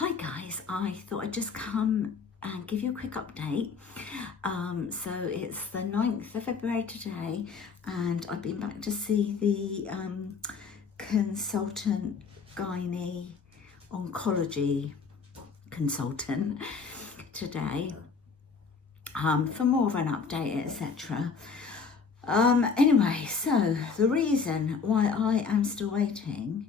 Hi guys, I thought I'd just come and give you a quick update. So it's the 9th of February today, and I've been back to see the consultant gynae oncology consultant today for more of an update, etc. Anyway, so the reason why I am still waiting,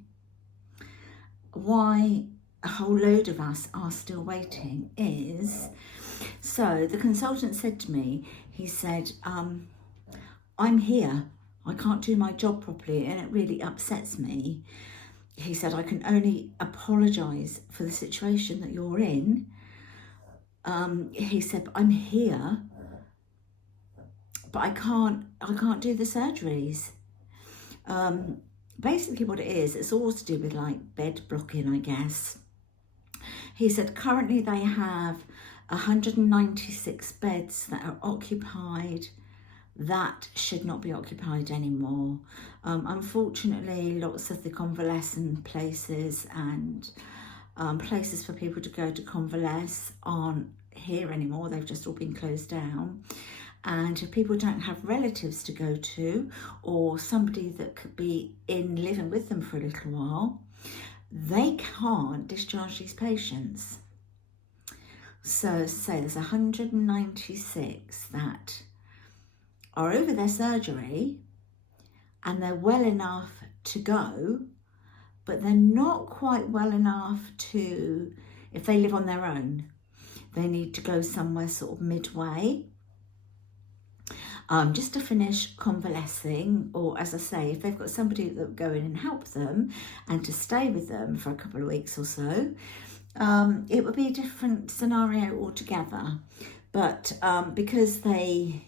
why a whole load of us are still waiting is, so the consultant said to me, he said, I'm here, I can't do my job properly and it really upsets me. He said, I can only apologise for the situation that you're in. He said, I'm here, but I can't do the surgeries. Basically what it is, it's all to do with like bed blocking, I guess. He said currently they have 196 beds that are occupied that should not be occupied anymore. Unfortunately, lots of the convalescent places and places for people to go to convalesce aren't here anymore. They've just all been closed down. And if people don't have relatives to go to, or somebody that could be in living with them for a little while, they can't discharge these patients. So say there's 196 that are over their surgery and they're well enough to go, but they're not quite well enough to, if they live on their own, they need to go somewhere sort of midway. Just to finish convalescing, or as I say, if they've got somebody that will go in and help them and to stay with them for a couple of weeks or so, it would be a different scenario altogether. But because they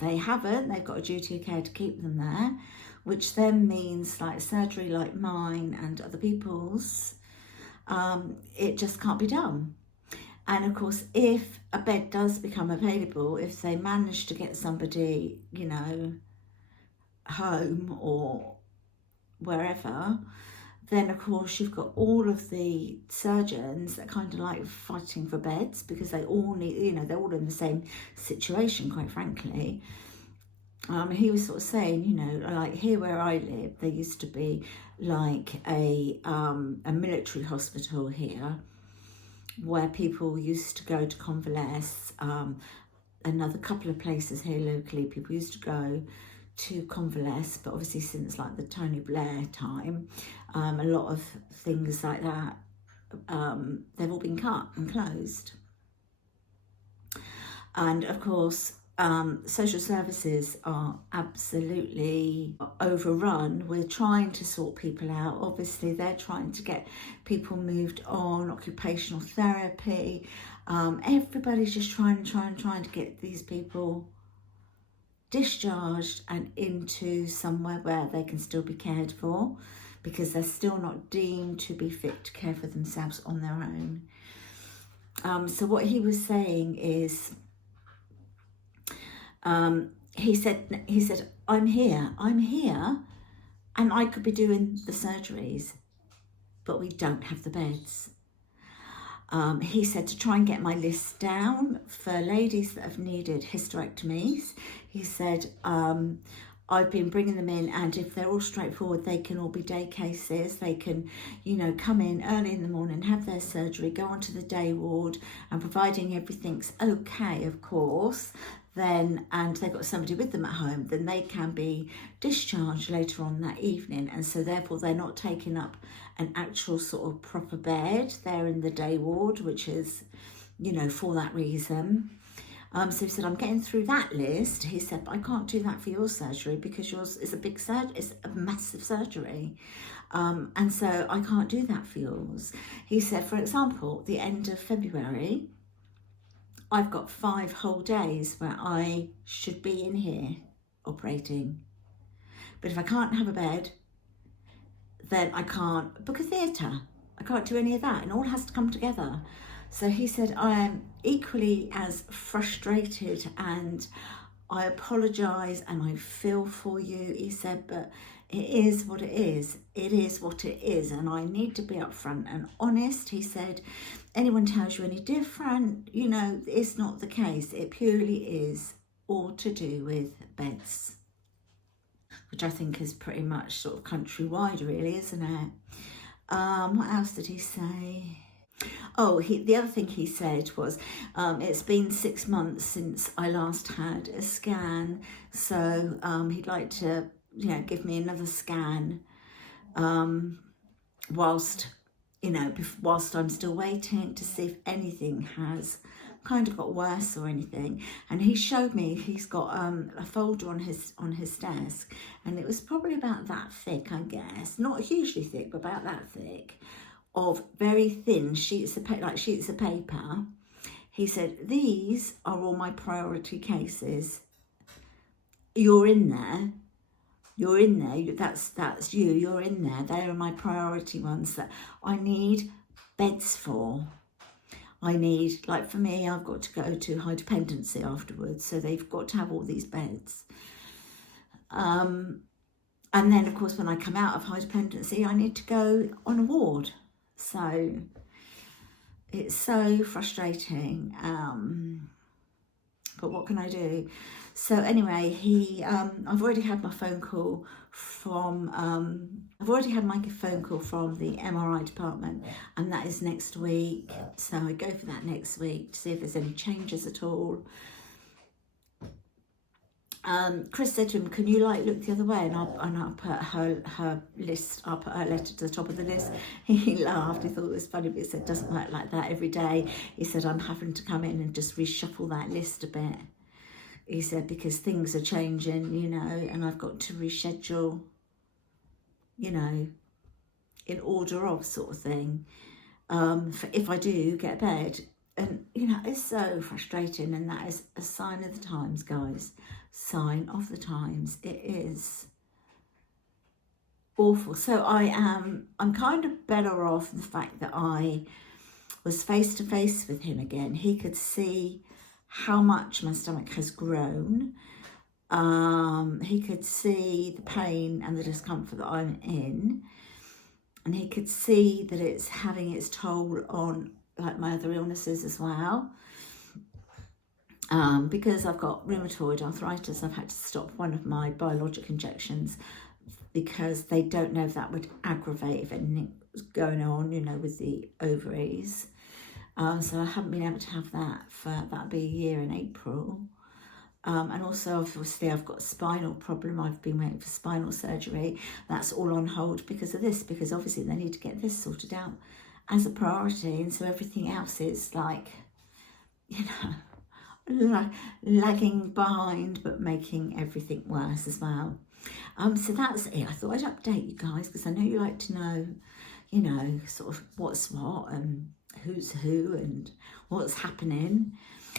haven't, they've got a duty of care to keep them there, which then means like surgery like mine and other people's, it just can't be done. And of course, if a bed does become available, if they manage to get somebody, you know, home or wherever, then of course you've got all of the surgeons that are kind of like fighting for beds because they all need, you know, they're all in the same situation, quite frankly. He was sort of saying, you know, like here where I live, there used to be like a military hospital here, where people used to go to convalesce. Another couple of places here locally, people used to go to convalesce, but obviously since like the Tony Blair time, a lot of things like that, they've all been cut and closed. And of course, social services are absolutely overrun. We're trying to sort people out. Obviously, they're trying to get people moved on, occupational therapy. Everybody's just trying to get these people discharged and into somewhere where they can still be cared for, because they're still not deemed to be fit to care for themselves on their own. So what he was saying is, he said, I'm here, and I could be doing the surgeries, but we don't have the beds. He said to try and get my list down for ladies that have needed hysterectomies. He said, I've been bringing them in, and if they're all straightforward, they can all be day cases. They can, you know, come in early in the morning, have their surgery, go onto the day ward, and providing everything's okay, of course, then, and they've got somebody with them at home, then they can be discharged later on that evening. And so therefore they're not taking up an actual sort of proper bed. They're in the day ward, which is, you know, for that reason. So he said, I'm getting through that list. He said, but I can't do that for your surgery because yours is a big surgery, it's a massive surgery. And so I can't do that for yours. He said, for example, the end of February, I've got 5 whole days where I should be in here operating. But if I can't have a bed, then I can't book a theatre. I can't do any of that, and all has to come together. So he said, I am equally as frustrated and I apologise and I feel for you, he said, but it is what it is. It is what it is, and I need to be upfront and honest. He said, anyone tells you any different, you know, it's not the case. It purely is all to do with beds, which I think is pretty much sort of countrywide, really, isn't it? What else did he say? Oh, the other thing he said was, it's been 6 months since I last had a scan, so he'd like to, you know, give me another scan whilst, you know, whilst I'm still waiting to see if anything has kind of got worse or anything. And he showed me, he's got a folder on his desk, and it was probably about that thick, I guess, not hugely thick, but about that thick, of very thin sheets of paper, like sheets of paper. He said, these are all my priority cases. You're in there. You're in there. That's you. You're in there. They are my priority ones that I need beds for. I need, like for me, I've got to go to high dependency afterwards, so they've got to have all these beds. And then, of course, when I come out of high dependency, I need to go on a ward. So it's so frustrating, but what can I do? So anyway, I've already had my phone call from the MRI department, and that is next week. So I go for that next week to see if there's any changes at all. Chris said to him, can you like look the other way, and I'll put her list, I'll put her letter to the top of the list. He laughed, he thought it was funny, but he said it doesn't work like that every day. He said, I'm having to come in and just reshuffle that list a bit. He said, because things are changing, you know, and I've got to reschedule, you know, in order of sort of thing, for if I do get a bed. And, you know, it's so frustrating, and that is a sign of the times, guys. Sign of the times. It is awful. So I'm kind of better off the fact that I was face to face with him again. He could see how much my stomach has grown. He could see the pain and the discomfort that I'm in, and he could see that it's having its toll on like my other illnesses as well. Because I've got rheumatoid arthritis, I've had to stop one of my biologic injections because they don't know if that would aggravate if anything was going on, you know, with the ovaries. So I haven't been able to have that that'll be a year in April. And also, obviously, I've got a spinal problem. I've been waiting for spinal surgery. That's all on hold because of this, because obviously they need to get this sorted out as a priority. And so everything else is like, you know, lagging behind, but making everything worse as well. So that's it. I thought I'd update you guys because I know you like to know, you know, sort of what's what and who's who and what's happening.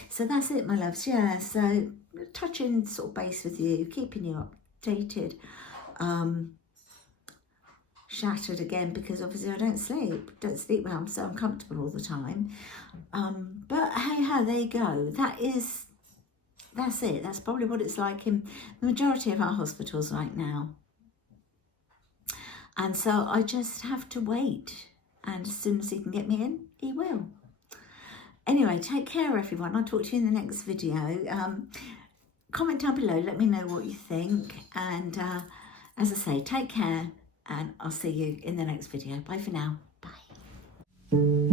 So that's it, my loves. Yeah, so touching sort of base with you, keeping you updated. Shattered again because obviously I don't sleep well. I'm so uncomfortable all the time. But hey ho, there you go. That's it. That's probably what it's like in the majority of our hospitals right now. And so I just have to wait. And as soon as he can get me in, he will. Anyway, take care, everyone. I'll talk to you in the next video. Comment down below. Let me know what you think. And as I say, take care. And I'll see you in the next video. Bye for now. Bye.